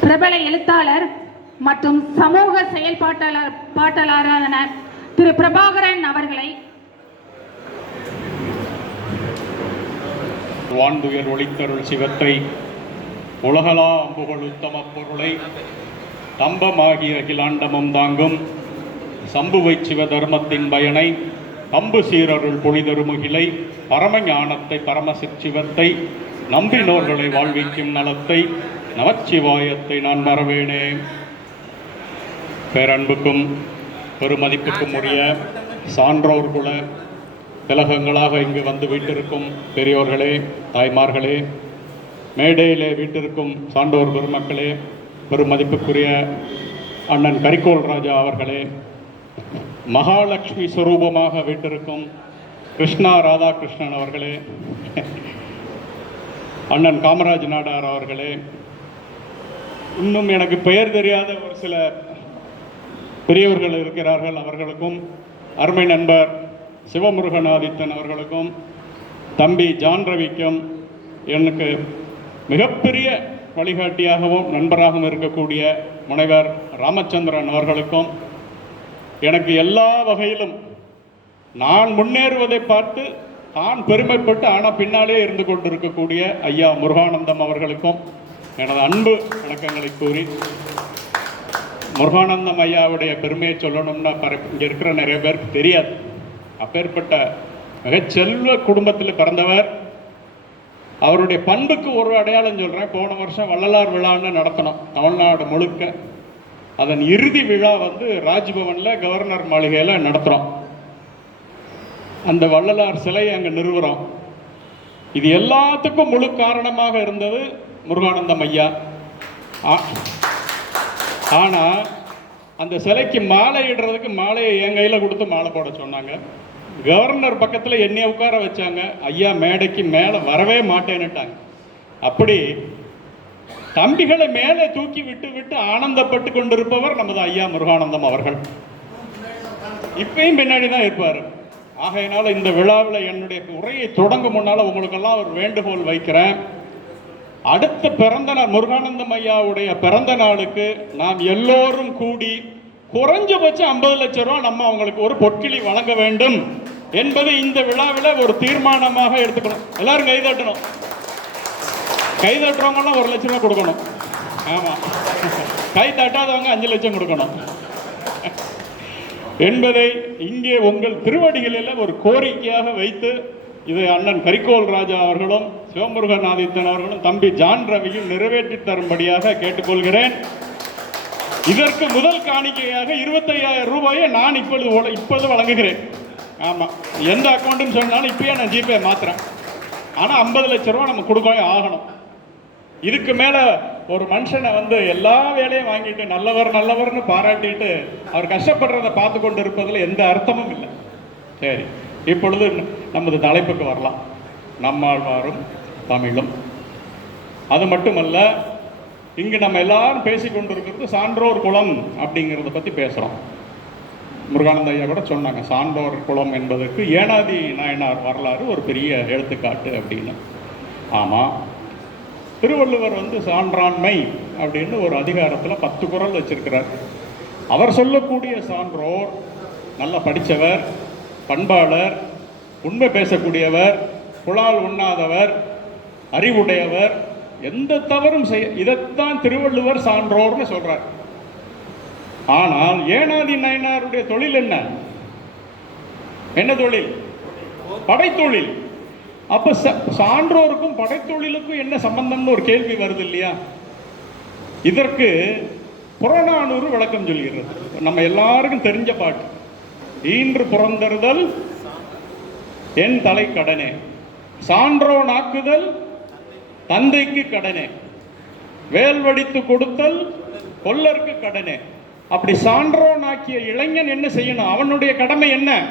பிரபல எழுத்தாளர் மற்றும் சமூக செயல்பாட்டாளர் பாட்டாளரான திரு பிரபாகரன் அவர்களை வான்துயர் ஒளித்தருள் சிவத்தை உலகளா அம்புகள் உத்தம பொருளை தம்பமாகிய அகிலாண்டமும் தாங்கும் சம்புவை சிவ தர்மத்தின் பயனை அம்பு சீரருள் பொழிதருமுகிலை பரமஞானத்தை பரமசிவத்தை நம்பினோர்களை வாழ்விக்கும் நலத்தை நமச்சிவாயத்தை நான் மறவேனே. பேரன்புக்கும் பெருமதிப்புக்கும் உரிய சான்றோர் குல திலகங்களாக இங்கு வந்து வீட்டிருக்கும் பெரியோர்களே தாய்மார்களே மேடையிலே வீட்டிற்கும் சான்றோர் பெருமக்களே பெருமதிப்புக்குரிய அண்ணன் கரிக்கோல் ராஜா அவர்களே மகாலட்சுமி ஸ்வரூபமாக வீட்டிற்கும் கிருஷ்ணா ராதாகிருஷ்ணன் அவர்களே அண்ணன் காமராஜ் நாடார் அவர்களே இன்னும் எனக்கு பெயர் தெரியாத ஒரு சில பெரியவர்கள் இருக்கிறார்கள் அவர்களுக்கும் அருமை நண்பர் சிவமுருகன் ஆதித்தன் அவர்களுக்கும் தம்பி ஜான் ரவிக்கும் எனக்கு மிகப்பெரிய வழிகாட்டியாகவும் நண்பராகவும் இருக்கக்கூடிய முனைவர் ராமச்சந்திரன் அவர்களுக்கும் எனக்கு எல்லா வகையிலும் நான் முன்னேறுவதை பார்த்து தான் பெருமைப்பட்டு ஆனால் பின்னாலே இருந்து கொண்டிருக்கக்கூடிய ஐயா முருகானந்தம் அவர்களுக்கும் எனது அன்பு வணக்கங்களை கூறி முருகானந்தம் ஐயாவுடைய பெருமையை சொல்லணும்னா பர இங்கே இருக்கிற நிறைய பேருக்கு தெரியாது. அப்பேற்பட்ட மிகச்செல்வ குடும்பத்தில் பிறந்தவர். அவருடைய பண்புக்கு ஒரு அடையாளம் சொல்கிறேன் போன வருஷம் வள்ளலார் விழான்னு நடத்தணும் தமிழ்நாடு முழுக்க. அதன் இறுதி விழா வந்து ராஜ்பவனில் கவர்னர் மாளிகையில் நடத்துகிறோம் அந்த வள்ளலார் சிலையை அங்கே நிறுவுகிறோம் இது எல்லாத்துக்கும் முழு காரணமாக இருந்தது. முருகானந்தம் ஐயா. ஆ- அந்த சிலைக்கு மாலை இடுறதுக்கு மாலையை என் கையில் கொடுத்து மாலை போட சொன்னாங்க. கவர்னர் பக்கத்தில் என்னைய உட்கார வச்சாங்க. ஐயா மேடைக்கு மேலே வரவே மாட்டேன்னுட்டாங்க. அப்படி தம்பிகளை மேலே தூக்கி விட்டு விட்டு ஆனந்தப்பட்டு கொண்டிருப்பவர் நமது ஐயா முருகானந்தம் அவர்கள். இப்பயும் பின்னாடி தான் இருப்பார். ஆகையினால இந்த விழாவில் என்னுடைய உரையை தொடங்கும் முன்னால் உங்களுக்கெல்லாம் ஒரு வேண்டுகோள் வைக்கிறேன். அடுத்த பிறந்த நாள் முருகானந்தம் ஐயாவுடைய பிறந்த நாளுக்கு நாம் எல்லோரும் கூடி குறைஞ்சபட்சம் ஐம்பது லட்சம் ரூபா நம்ம அவங்களுக்கு ஒரு பொற்கிளி வழங்க வேண்டும் என்பது இந்த விழாவில் ஒரு தீர்மானமாக எடுத்துக்கணும். எல்லாரும் கைதட்டணும் கை ஒரு லட்சம் ரூபா கொடுக்கணும். ஆமாம் கை தட்டாதவங்க அஞ்சு லட்சம் கொடுக்கணும். என்பதை இங்கே உங்கள் திருவடிகளில் ஒரு கோரிக்கையாக வைத்து இது அண்ணன் கரிகோல் ராஜா அவர்களும் சிவமுருகன் ஆதித்தன் அவர்களும் தம்பி ஜான் ரவியும் நிறைவேற்றி தரும்படியாக கேட்டுக்கொள்கிறேன். இதற்கு முதல் காணிக்கையாக இருபத்தையாயிரம் ரூபாயை நான் இப்பொழுது இப்பொழுது வழங்குகிறேன். ஆமாம் எந்த அக்கௌண்ட்டுன்னு சொன்னாலும் இப்பயே நான் ஜிபே மாத்துறேன். ஆனால் ஐம்பது லட்ச ரூபா நம்ம கொடுக்கவே ஆகணும். இதுக்கு மேலே ஒரு மனுஷனை வந்து எல்லா வேலையும் வாங்கிட்டு நல்லவர் நல்லவர்னு பாராட்டிட்டு அவர் கஷ்டப்படுறதை பார்த்து கொண்டு இருப்பதில் எந்த அர்த்தமும் இல்லை. சரி இப்பொழுது நமது தலைப்புக்கு வரலாம். நம்மாழ்வாரும் தமிழும். அது மட்டுமல்ல இங்கு நம்ம எல்லாரும் பேசி கொண்டிருக்கிறது சான்றோர் குலம் அப்படிங்கிறத பற்றி பேசுகிறோம் முருகானந்த ஐயா கூட சொன்னாங்க சான்றோர் குலம் என்பதற்கு ஏனாதி நாயனார் வரலாறு ஒரு பெரிய எடுத்துக்காட்டு அப்படின்னு. ஆமாம் திருவள்ளுவர் வந்து சான்றாண்மை அப்படின்னு ஒரு அதிகாரத்தில் பத்து குறள் வச்சிருக்கிறார். அவர் சொல்லக்கூடிய சான்றோர் நல்லா படித்தவர் பண்பாளர் உண்மை பேசக்கூடியவர் புலால் உண்ணாதவர் அறிவுடையவர் எந்த தவறும் செய்ய இதைத்தான் திருவள்ளுவர் சான்றோர்னு சொல்றார். ஆனால் ஏனாதி நயனாருடைய தொழில் என்ன? என்ன தொழில்? படைத்தொழில். அப்ப ச- சான்றோருக்கும் படைத்தொழிலுக்கும் என்ன சம்பந்தம்னு ஒரு கேள்வி வருது இல்லையா? இதற்கு புறநானூறு விளக்கம் சொல்கிறது. நம்ம எல்லாருக்கும் தெரிஞ்ச பாட்டு. ஈன்று புறந்தறுதல் என் தலை கடனே. சான்றோன் ஆக்குதல் தந்தைக்கு கடனே. வேல் வடித்து கொடுத்தல் கொல்லருக்கு கடனே. அப்படி சான்றோன் ஆக்கிய இளைஞன் என்ன செய்யணும்? அவனுடைய கடமை என்ன?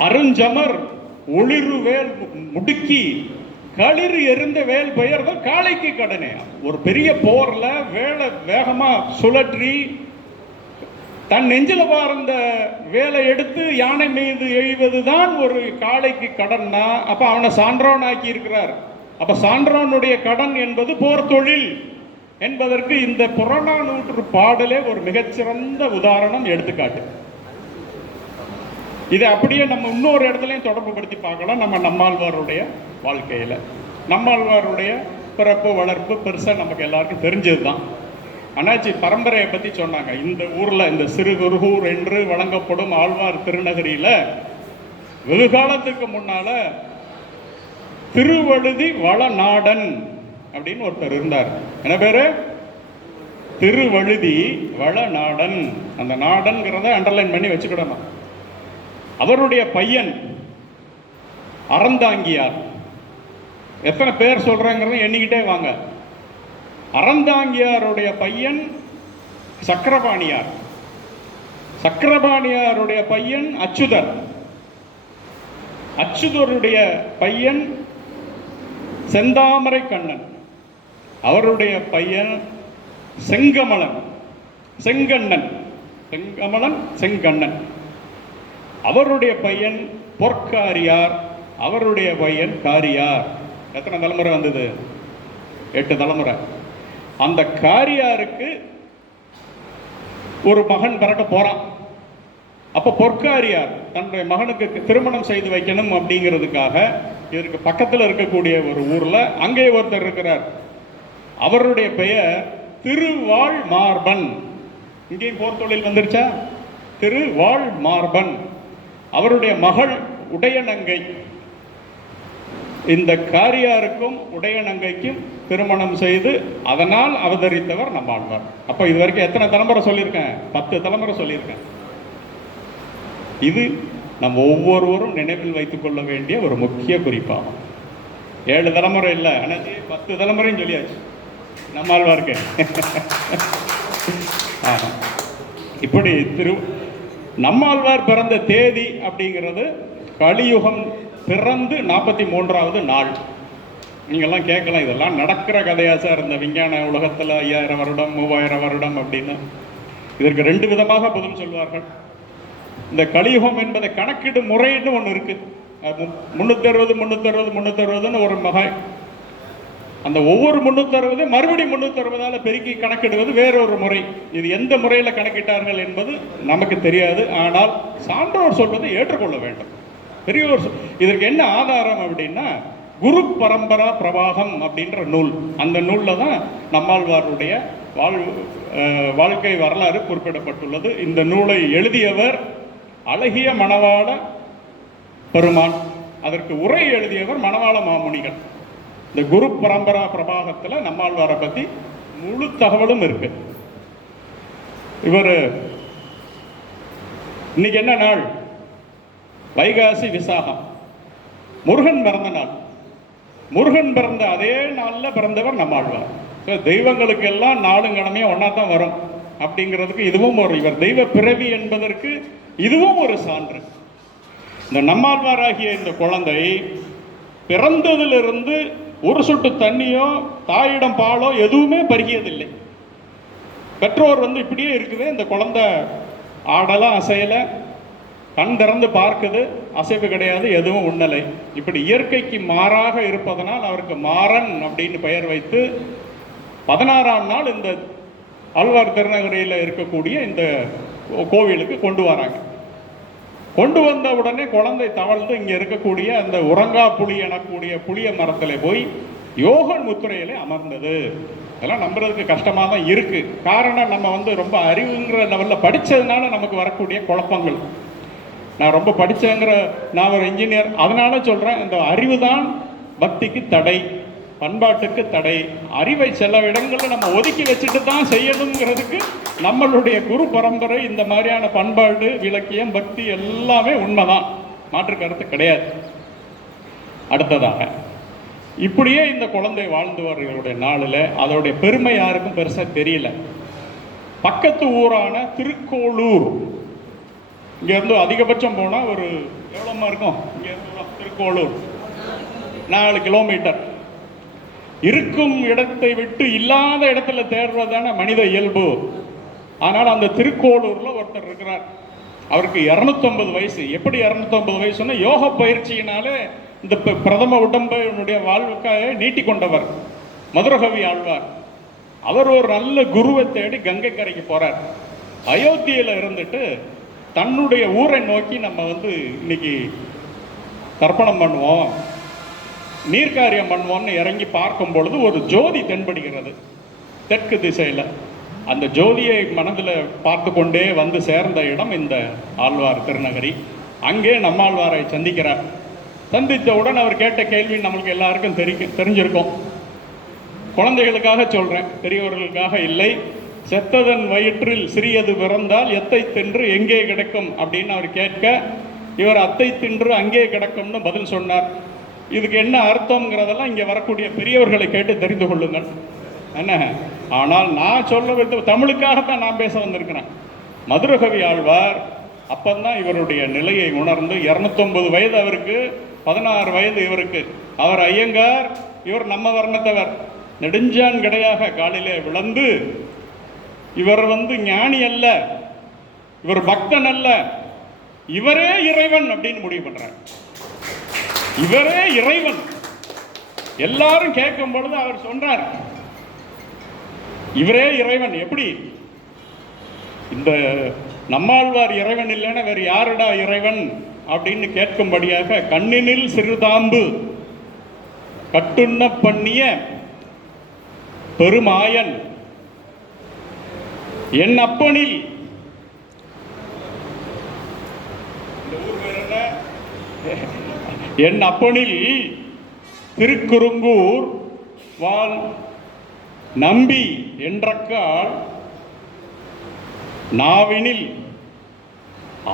அருஞ்சமர் ஒளிரு வேல் முடுக்கி களிறு எரிந்த வேல் பெயர்தான் காளைக்கு கடனே. ஒரு பெரிய போர்ல வேலை வேகமா சுழற்றி தன் நெஞ்சில பார்ந்த வேலை எடுத்து யானை மீது எழிவது தான் ஒரு காளைக்கு கடன்னா அப்போ அவனை சான்றோனாக்கி இருக்கிறார் அப்போ சான்றோனுடைய கடன் என்பது போர் தொழில் என்பதற்கு இந்த புறநானூற்று பாடலே ஒரு மிகச்சிறந்த உதாரணம் எடுத்துக்காட்டு. இதை அப்படியே நம்ம இன்னொரு இடத்துலையும் தொடர்பு படுத்தி பார்க்கலாம். நம்ம நம்மாழ்வாருடைய வாழ்க்கையில். நம்மாழ்வாருடைய பிறப்பு வளர்ப்பு பெருசாக நமக்கு எல்லாருக்கும் தெரிஞ்சது தான் அண்ணாச்சி பரம்பரையை பற்றி சொன்னாங்க. இந்த ஊரில் இந்த சிறு குருகூர் என்று வழங்கப்படும் ஆழ்வார் திருநகரியில் வெகு காலத்துக்கு முன்னால் திருவழுதி வளநாடன் அப்படின்னு ஒருத்தர் இருந்தார். என்ன பேர்? திருவழுதி வளநாடன். அந்த நாடன்கிறத அண்டர்லைன் பண்ணி வச்சுக்கிடணும். அவருடைய பையன் அறந்தாங்கியார். எத்தனை பேர் சொல்கிறாங்கிறத எண்ணிக்கிட்டே வாங்க. அறந்தாங்கியாருடைய பையன் சக்கரபாணியார். சக்கரபாணியாருடைய பையன் அச்சுதர். அச்சுதருடைய பையன் செந்தாமரை கண்ணன் அவருடைய பையன் செங்கமலன் செங்கண்ணன். செங்கமலன் செங்கண்ணன். அவருடைய பையன் பொற்காரியார் அவருடைய பையன் காரியார். எத்தனை தலைமுறை வந்தது? எட்டு தலைமுறை. அந்த காரியாருக்கு ஒரு மகன் பிறக்க போறான். அப்ப பொற்காரியார் தன்னுடைய மகனுக்கு திருமணம் செய்து வைக்கணும் அப்படிங்கிறதுக்காக இதற்கு பக்கத்தில் இருக்கக்கூடிய ஒரு ஊர்ல அங்கே ஒருத்தர் இருக்கிறார். அவருடைய பெயர் திருவாள் மார்பன். இங்கேயும் போர் தொழில் வந்துருச்சா? திருவாள் மார்பன். அவருடைய மகள் உடையநங்கை. இந்த காரியாருக்கும் உடையநங்கைக்கும் திருமணம் செய்து அதனால் அவதரித்தவர் நம்மாழ்வார். அப்போ இது வரைக்கும் எத்தனை தலைமுறை சொல்லியிருக்கேன்? பத்து தலைமுறை சொல்லியிருக்கேன். இது நம்ம ஒவ்வொருவரும் நினைவில் வைத்துக் கொள்ள வேண்டிய ஒரு முக்கிய குறிப்பாகும். ஏழு தலைமுறை இல்லை. அண்ணாச்சி பத்து தலைமுறையும் சொல்லியாச்சு. நம்மாழ்வாருக்கு. ஆமா. இப்படி திரு நம்மாழ்வார் பிறந்த தேதி அப்படிங்கிறது கலியுகம் பிறந்து நாற்பத்தி மூன்றாவது நாள். நீங்கள்லாம் கேட்கலாம் இதெல்லாம் நடக்கிற கதையாக சார் இந்த விஞ்ஞான உலகத்தில் ஐயாயிரம் வருடம் மூவாயிரம் வருடம் அப்படின்னு. இதற்கு ரெண்டு விதமாக பதில் சொல்வார்கள். இந்த கலியுகம் என்பதை கணக்கிடும் முறைன்னு ஒன்று இருக்குது முன்னூற்றி அறுபது முந்நூற்றி அறுபது முந்நூற்றி அறுபதுன்னு ஒரு மகா. அந்த ஒவ்வொரு முந்நூற்றி அறுபது மறுபடியும் முந்நூற்றி அறுபதால் பெருக்கி கணக்கிடுவது வேறொரு முறை. இது எந்த முறையில் கணக்கிட்டார்கள் என்பது நமக்கு தெரியாது. ஆனால் சான்றோர் சொல்வதை ஏற்றுக்கொள்ள வேண்டும். பெரிய ஒரு இதற்கு என்ன ஆதாரம் அப்படின்னா குரு பரம்பரா பிரவாகம் அப்படின்ற நூல். அந்த நூலில் தான் நம்மாழ்வாருடைய வாழ் வாழ்க்கை வரலாறு குறிப்பிடப்பட்டுள்ளது. இந்த நூலை எழுதியவர் அழகிய மணவாள பெருமான். அதற்கு உரை எழுதியவர் மணவாள மாமுனிகள். இந்த குரு பரம்பரா பிரபாகத்தில் நம்மாழ்வாரை பற்றி முழு தகவலும் இருக்கு. இவர் இன்னைக்கு என்ன நாள்? வைகாசி விசாகம். முருகன் பிறந்த நாள். முருகன் பிறந்த அதே நாளில் பிறந்தவர் நம்மாழ்வார் ஸோ தெய்வங்களுக்கு எல்லாம் நாளும் கணமே ஒன்றா தான் வரும். அப்படிங்கிறதுக்கு இதுவும் ஒரு இவர் தெய்வ பிறவி என்பதற்கு இதுவும் ஒரு சான்று. இந்த நம்மாழ்வாராகிய இந்த குழந்தை பிறந்ததிலிருந்து ஒரு சொட்டு தண்ணியோ தாயிடம் பாலோ எதுவுமே பருகியதில்லை. பெற்றோர் வந்து இப்படியே இருக்குது இந்த குழந்தை ஆடலாம் அசையலை. கண் திறந்து பார்க்குது அசைவு கிடையாது எதுவும் உண்ணலை. இப்படி இயற்கைக்கு மாறாக இருப்பதனால் அவருக்கு மாறன் அப்படின்னு பெயர் வைத்து பதினாறாம் நாள் இந்த அல்வார் திருநகரியில் இருக்கக்கூடிய இந்த கோ- கோவிலுக்கு கொண்டு வராங்க. கொண்டு வந்த உடனே குழந்தை தவழ்ந்து இங்கே இருக்கக்கூடிய அந்த உறங்கா புலி எனக்கூடிய புளிய மரத்தில் போய் யோகன் முத்திரையில அமர்ந்தது. அதெல்லாம் நம்புறதுக்கு கஷ்டமாக தான் இருக்குது காரணம் நம்ம வந்து ரொம்ப அறிவுங்கிற லெவலில் படித்ததுனால நமக்கு வரக்கூடிய குழப்பங்கள். நான் ரொம்ப படித்தேங்கிற நான் ஒரு இன்ஜினியர் அதனால சொல்கிறேன் இந்த அறிவு தான் பக்திக்கு தடை பண்பாட்டுக்கு தடை. அறிவை சில இடங்களில் நம்ம ஒதுக்கி வச்சுட்டு தான் செய்யணுங்கிறதுக்கு நம்மளுடைய குரு பரம்பரை இந்த மாதிரியான பண்பாடு இலக்கியம் பக்தி எல்லாமே உண்மைதான். மாற்று கருத்து கிடையாது. அடுத்ததாக இப்படியே இந்த குழந்தை வாழ்ந்தவர்களுடைய நாளில் அதோடைய பெருமை யாருக்கும் பெருசாக தெரியல. பக்கத்து ஊரான திருக்கோளூர். இங்கேருந்து அதிகபட்சம் போனால் ஒரு எவ்வளோமா இருக்கும்? இங்கேருந்து திருக்கோளூர். நாலு கிலோமீட்டர். இருக்கும் இடத்தை விட்டு இல்லாத இடத்துல தேடுறதான மனித இயல்பு. ஆனால் அந்த திருக்கோளூரில் ஒருத்தர் இருக்கிறார். அவருக்கு 250 வயசு. எப்படி 250 வயசுன்னா யோக பயிற்சியினாலே இந்த பிரதம உடம்பையினுடைய வாழ்வுக்காக நீட்டி கொண்டவர். மதுரகவி ஆழ்வார். அவர் ஒரு நல்ல குருவை தேடி கங்கை கரைக்கு போகிறார் அயோத்தியில இருந்துட்டு தன்னுடைய ஊரை நோக்கி நம்ம வந்து இன்னைக்கு தர்ப்பணம் பண்ணுவோம் நீர்க்காரியம் பண்ணுவோம்னு இறங்கி பார்க்கும் பொழுது ஒரு ஜோதி தென்படுகிறது தெற்கு திசையில். அந்த ஜோதியை மனதில் பார்த்து கொண்டே வந்து சேர்ந்த இடம் இந்த ஆழ்வார் திருநகரி. அங்கே நம்மாழ்வாரை சந்திக்கிறார். சந்தித்தவுடன் அவர் கேட்ட கேள்வி நம்மளுக்கு எல்லாருக்கும் தெரி தெரிஞ்சிருக்கும். குழந்தைகளுக்காக சொல்கிறேன் பெரியவர்களுக்காக இல்லை. செத்ததன் வயிற்றில் சிறியது பிறந்தால் எத்தை தின்று எங்கே கிடக்கும் அப்படின்னு அவர் கேட்க இவர் அத்தை தின்று அங்கே கிடக்கும்னு பதில் சொன்னார். இதுக்கு என்ன அர்த்தம்ங்கிறதெல்லாம் இங்கே வரக்கூடிய பெரியவர்களை கேட்டு தெரிந்து கொள்ளுங்கள். என்ன? ஆனால் நான் சொல்ல தமிழுக்காகத்தான் நான் பேச வந்திருக்கிறேன். மதுரகவி ஆழ்வார் அப்பந்தான் இவருடைய நிலையை உணர்ந்து இரநூத்தொன்பது வயது அவருக்கு பதினாறு வயது இவருக்கு. அவர் ஐயங்கார் இவர் நம்ம வர்ணத்தவர். நெடுஞ்சான் கிடையாக காலிலே விழுந்து இவர் வந்து ஞானி அல்ல. இவர் பக்தன் அல்ல. இவரே இறைவன் அப்படின்னு முடிவு பண்றார். இவரே இறைவன். எல்லாரும் கேட்கும் பொழுது அவர் சொன்னார் இவரே இறைவன். எப்படி? இந்த நம்மாழ்வார் இறைவன் இல்லைன்னா வேறு யாருடா இறைவன் அப்படின்னு கேட்கும்படியாக கண்ணினில் சிறுதாம்பு கட்டுண்ண பண்ணிய பெருமாயன் என் அப்பனில். என் அப்பனில் திருக்குறுங்கூர் வாழ் நம்பி என்றக்கால் நாவினில்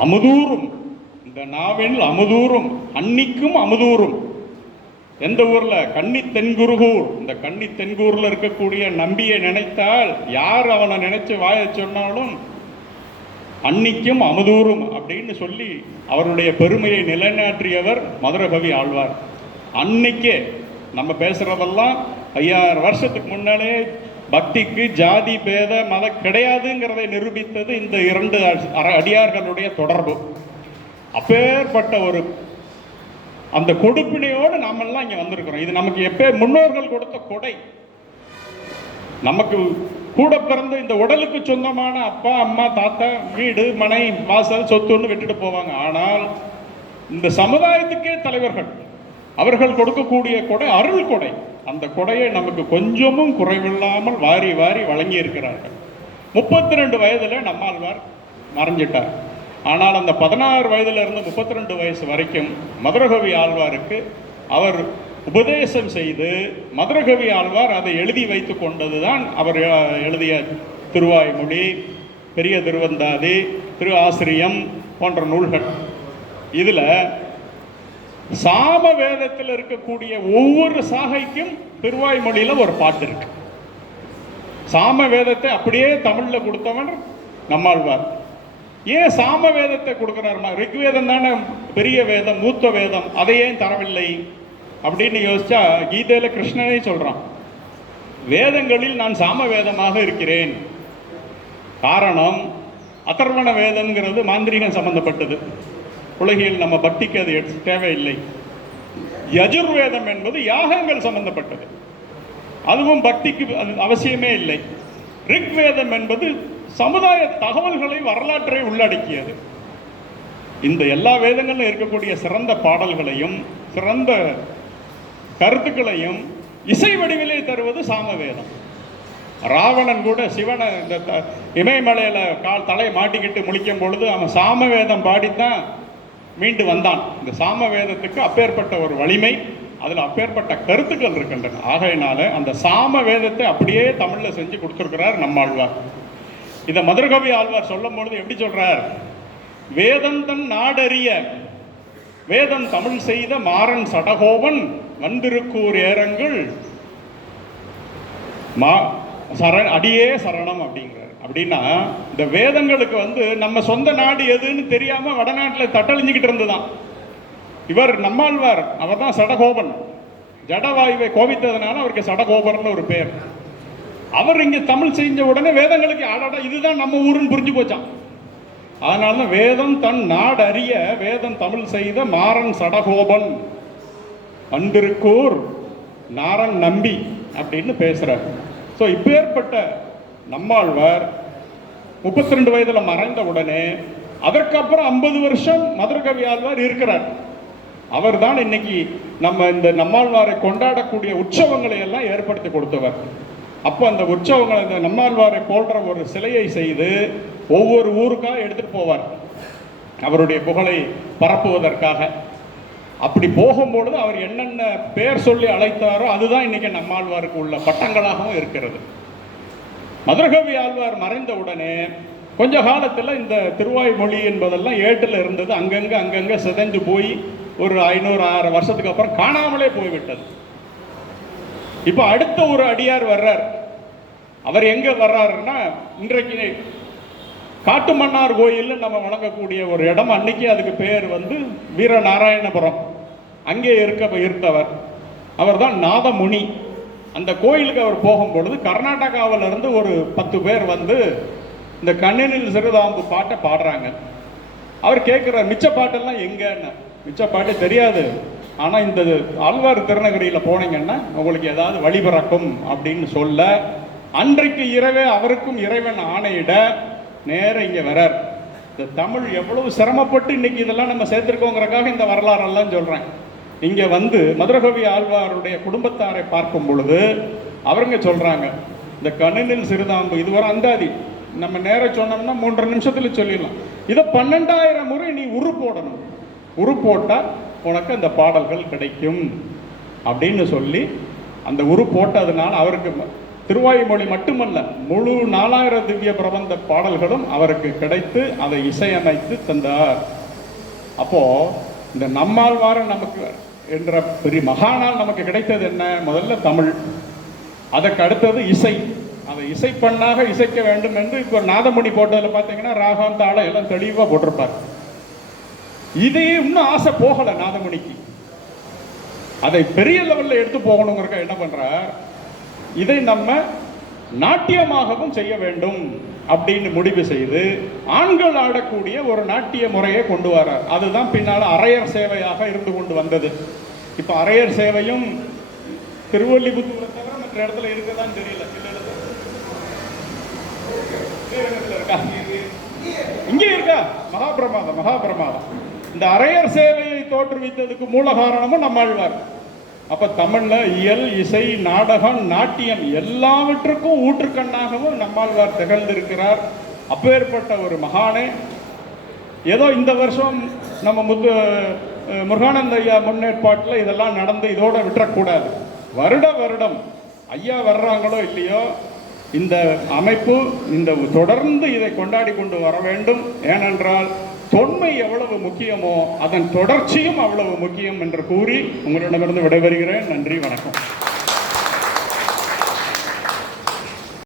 அமுதூறும். இந்த நாவெனில் அமுதூறும். அன்னிக்கும் அமுதூறும். எந்த ஊரில்? கன்னி தென்குருகூர் இந்த கன்னி தென்கூரில் இருக்கக்கூடிய நம்பியை நினைத்தால் யார் அவனை நினைச்சு வாய சொன்னாலும் அன்னிக்கும் அமுதூரும் அப்படின்னு சொல்லி அவருடைய பெருமையை நிலைநாட்டியவர் மதுரபவி ஆழ்வார். அன்னைக்கே நம்ம பேசுகிறதெல்லாம் ஐயாயிரம் வருஷத்துக்கு முன்னாலே பக்திக்கு ஜாதி பேத மத கிடையாதுங்கிறதை நிரூபித்தது இந்த இரண்டு அடியார்களுடைய தொடர்பு. அப்பேற்பட்ட ஒரு அந்த கொடுப்பினையோடு நாமெல்லாம் இங்க வந்திருக்கிறோம். இது நமக்கு எப்போ முன்னோர்கள் கொடுத்த கொடை. நமக்கு கூட பிறந்த இந்த உடலுக்கு சொந்தமான அப்பா அம்மா தாத்தா வீடு மனை வாசல் சொத்துன்னு விட்டுட்டு போவாங்க. ஆனால் இந்த சமுதாயத்துக்கே தலைவர்கள் அவர்கள் கொடுக்கக்கூடிய கொடை அருள் கொடை. அந்த கொடையை நமக்கு கொஞ்சமும் குறைவில்லாமல் வாரி வாரி வழங்கி இருக்கிறார்கள் முப்பத்தி ரெண்டு வயதுல நம்மாழ்வார் மறைஞ்சிட்டார். ஆனால் அந்த பதினாறு வயதிலிருந்து முப்பத்தி ரெண்டு வயசு வரைக்கும் மதுரகவி ஆழ்வாருக்கு அவர் உபதேசம் செய்து மதுரகவி ஆழ்வார் அதை எழுதி வைத்து கொண்டதுதான் அவர் எழுதிய திருவாய்மொழி பெரிய திருவந்தாதி திரு ஆசிரியம் போன்ற நூல்கள். இதில் சாம வேதத்தில் இருக்கக்கூடிய ஒவ்வொரு சாகைக்கும் திருவாய்மொழியில் ஒரு பாட்டு இருக்கு. சாம வேதத்தை அப்படியே தமிழில் கொடுத்தவன் நம்மாழ்வார். ஏன் சாம வேதத்தை கொடுக்குறாருமா ரிக்வேதம் தானே பெரிய வேதம் மூத்த வேதம் அதை ஏன் தரவில்லை? அப்படின்னு யோசிச்சா கீதையில கிருஷ்ணனே சொல்றான். வேதங்களில் நான் சாம வேதமாக இருக்கிறேன். காரணம் அதர்வண வேதம்ங்கிறது மாந்திரீகம் சம்பந்தப்பட்டது. உலகில் நம்ம பக்திக்கு அது எடுத்து தேவையில்லை. யஜுர்வேதம் என்பது யாகங்கள் சம்பந்தப்பட்டது. அதுவும் பக்திக்கு அது அவசியமே இல்லை. ரிக்வேதம் என்பது சமுதாய தகவல்களை வரலாற்றை உள்ளடக்கியது. இந்த எல்லா வேதங்களிலும் இருக்கக்கூடிய சிறந்த பாடல்களையும் சிறந்த கருத்துக்களையும் இசை வடிவிலே தருவது சாமவேதம். ராவணன் கூட சிவனை இந்த த- இமயமலையில் கால் தலை மாட்டிக்கிட்டு முழிக்கும் பொழுது அவன் சாமவேதம் பாடித்தான் மீண்டு வந்தான். இந்த சாமவேதத்துக்கு அப்பேற்பட்ட ஒரு வலிமை அதில் அப்பேற்பட்ட கருத்துக்கள் இருக்கின்றன. ஆகையினால அந்த சாம வேதத்தை அப்படியே தமிழில் செஞ்சு கொடுத்துருக்கிறார் நம்மாழ்வார். இதை மதுரகவி ஆழ்வார் சொல்லும் பொழுது எப்படி சொல்றார்? வேதம் தன் நாடறிய வேதம் தமிழ் செய்த மாறன் சடகோபன் வந்திருக்கூர் ஏரங்கள் மா சர அடியே சரணம் அப்படிங்கிறார். அப்படின்னா இந்த வேதங்களுக்கு வந்து நம்ம சொந்த நாடு எதுன்னு தெரியாம வடநாட்டில் தட்டழிஞ்சுக்கிட்டு இருந்துதான். இவர் நம்மாழ்வார் அவர் தான் சடகோபன். ஜடவாயுவை கோபித்ததுனால அவருக்கு சடகோபர்னு ஒரு பேர். அவர் இங்கே தமிழ் செஞ்ச உடனே வேதங்களுக்கு ஆடாடா இதுதான் நம்ம ஊருன்னு புரிஞ்சு போச்சான் அதனால தான் வேதம் தன் நாடு அறிய வேதம் தமிழ் செய்த மாறன் சடகோபன். அன்றிருக்கூர் நாரன் நம்பி அப்படின்னு பேசுகிறார் ஸோ இப்பேற்பட்ட நம்மாழ்வார் முப்பத்தி ரெண்டு வயதில் மறைந்த உடனே அதற்கப்புறம் ஐம்பது வருஷம் மதுரகவி ஆழ்வார் இருக்கிறார். அவர் தான் இன்னைக்கு நம்ம இந்த நம்மாழ்வாரை கொண்டாடக்கூடிய உற்சவங்களை எல்லாம் ஏற்படுத்தி கொடுத்தவர். அப்போ அந்த உற்சவங்களை இந்த நம்மாழ்வாரை போன்ற ஒரு சிலையை செய்து ஒவ்வொரு ஊருக்காக எடுத்துட்டு போவார். அவருடைய புகழை பரப்புவதற்காக. அப்படி போகும்பொழுது அவர் என்னென்ன பேர் சொல்லி அழைத்தாரோ அதுதான் இன்னைக்கு நம்மாழ்வாருக்கு உள்ள பட்டங்களாகவும் இருக்கிறது. மதுரகவி ஆழ்வார் மறைந்த உடனே கொஞ்ச காலத்தில் இந்த திருவாய்மொழி என்பதெல்லாம் ஏட்டில் இருந்தது. அங்கங்கே அங்கங்கே சிதைந்து போய் ஒரு ஐநூறு ஆறு வருஷத்துக்கு அப்புறம் காணாமலே போய்விட்டது. இப்போ அடுத்த ஒரு அடியார் வர்றார். அவர் எங்க வர்றாருன்னா இன்றைக்கு காட்டுமன்னார் கோயிலில் நம்ம வணங்கக்கூடிய ஒரு இடம். அன்னைக்கு அதுக்கு பேர் வந்து வீரநாராயணபுரம். அங்கே இருக்க இருந்தவர். அவர் தான் நாதமுனி. அந்த கோயிலுக்கு அவர் போகும்பொழுது கர்நாடகாவில் இருந்து ஒரு பத்து பேர் வந்து இந்த கண்ணனில் சிறுதாம்பு பாட்டை பாடுறாங்க. அவர் கேட்குற மிச்ச பாட்டெல்லாம் எங்கன்னு? மிச்ச பாட்டு தெரியாது. ஆனால் இந்த ஆழ்வார் திருநகரியில் போனீங்கன்னா உங்களுக்கு ஏதாவது வழிபிறக்கும் அப்படின்னு சொல்ல அன்றைக்கு இரவே அவருக்கும் இறைவன் ஆணையிட நேர இங்கே வரார். இந்த தமிழ் எவ்வளவு சிரமப்பட்டு இன்னைக்கு இதெல்லாம் நம்ம சேர்த்துருக்கோங்கிறக்காக இந்த வரலாறெல்லாம் சொல்கிறேன் இங்கே வந்து மதுரகவி ஆழ்வாருடைய குடும்பத்தாரை பார்க்கும் பொழுது அவருங்க சொல்கிறாங்க இந்த கண்ணினில் சிறுதாம்பு இது அந்தாதி. நம்ம நேர சொன்னோம்னா மூன்றரை நிமிஷத்துல சொல்லிடலாம். இதை பன்னெண்டாயிரம் முறை நீ உரு போடணும். உரு போட்டால் உனக்கு அந்த பாடல்கள் கிடைக்கும். அப்படின்னு சொல்லி அந்த உரு போட்டதுனால அவருக்கு திருவாய்மொழி மட்டுமல்ல முழு நாலாயிரம் திவ்ய பிரபந்த பாடல்களும் அவருக்கு கிடைத்து அதை இசையமைத்து தந்தார். அப்போ இந்த நம்மாழ்வார நமக்கு என்ற பெரிய மகானால் நமக்கு கிடைத்தது என்ன? முதல்ல தமிழ். அதற்கு அடுத்தது இசை. அதை இசை பண்ணாக இசைக்க வேண்டும் என்று இப்போ நாதமணி போட்டதில் பார்த்தீங்கன்னா ராகம் தாளம் எல்லாம் தெளிவாக போட்டிருப்பார். இதே இன்னும் ஆசை போகலை நாதமணிக்கு அதை பெரிய லெவலில் எடுத்து போகணுங்கிறக்க என்ன பண்ணுறார் இதை நம்ம நாட்டியமாகவும் செய்ய வேண்டும் அப்படின்னு முடிவு செய்து ஆண்கள் ஆடக்கூடிய ஒரு நாட்டிய முறையை கொண்டு வரார். அதுதான் பின்னால் அரையர் சேவையாக இருந்து கொண்டு வந்தது. இப்போ அரையர் சேவையும் திருவள்ளிபுத்தூரை தவிர மற்ற இடத்துல இருக்கதான் தெரியல. இருக்கா? இங்கே இருக்கா? மகாபிரமாதம் மகாபிரமாதம். இந்த அரையர் சேவையை தோற்றுவித்ததுக்கு மூல காரணமும் நம்மாழ்வார். அப்ப தமிழ்ல இயல் இசை நாடகம் நாட்டியம் எல்லாவற்றுக்கும் ஊற்றுக்கண்ணாகவும் நம்மாழ்வார் திகழ்ந்திருக்கிறார். அப்பேற்பட்ட ஒரு மகானே. ஏதோ இந்த வருஷம் நம்ம முத்து முருகானந்த ஐயா முன்னேற்பாட்டில் இதெல்லாம் நடந்து இதோட விட்டுறக்கூடாது. வருட வருடம் ஐயா வர்றாங்களோ இல்லையோ இந்த அமைப்பு இந்த தொடர்ந்து இதை கொண்டாடி கொண்டு வர வேண்டும். ஏனென்றால் தொன்மை எவ்வளவு முக்கியமோ அதன் தொடர்ச்சியும் அவ்வளவு முக்கியம் என்று கூறி உங்களிடமிருந்து விடைபெறுகிறேன். நன்றி வணக்கம்.